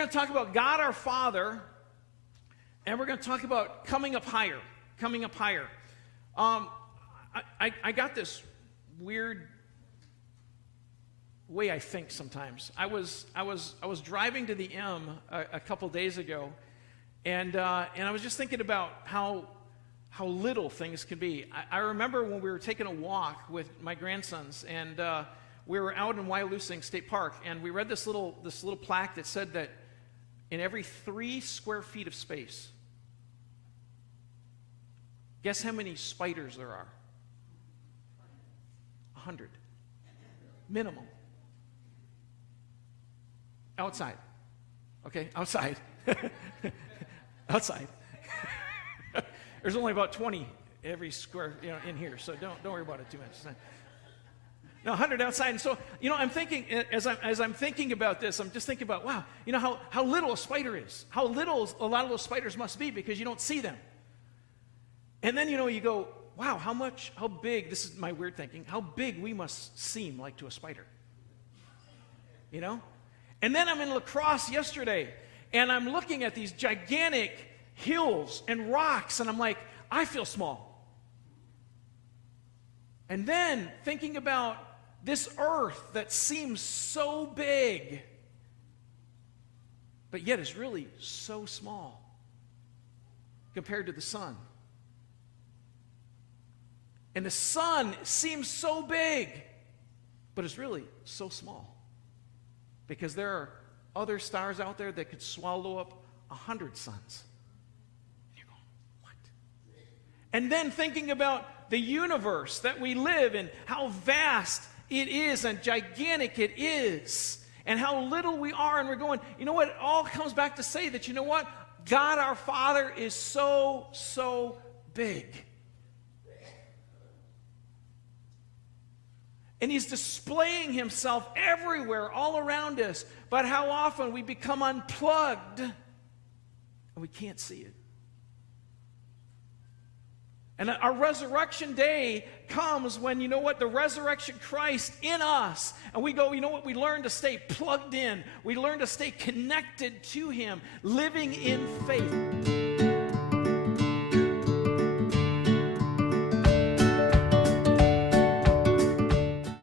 going to talk about God our Father, and we're going to talk about coming up higher. Coming up higher. I got this weird way I think sometimes. I was driving to the M a couple days ago, and I was just thinking about how little things can be. I remember when we were taking a walk with my grandsons, and we were out in Wyalusing State Park, and we read this little plaque that said that in every 3 square feet of space, guess how many spiders there are? 100. Minimum. Outside. Okay, outside. Outside. There's only about 20 every square, in here, so don't worry about it too much. No, 100 outside. And so, I'm thinking, as I'm thinking about this, I'm just thinking about, wow, how little a spider is. How little a lot of those spiders must be because you don't see them. And then, you go, wow, how big, this is my weird thinking, how big we must seem like to a spider. And then I'm in La Crosse yesterday, and I'm looking at these gigantic hills and rocks, and I'm like, I feel small. And then thinking about this earth that seems so big, but yet is really so small compared to the sun. And the sun seems so big, but it's really so small. Because there are other stars out there that could swallow up 100 suns. And you're going, what? And then thinking about the universe that we live in, how vast it is and gigantic it is, and how little we are, and we're going, you know what? It all comes back to say that, God our Father is so, so big. And he's displaying himself everywhere, all around us. But how often we become unplugged and we can't see it. And our resurrection day comes when, the resurrection Christ in us. And we go, we learn to stay plugged in. We learn to stay connected to him, living in faith.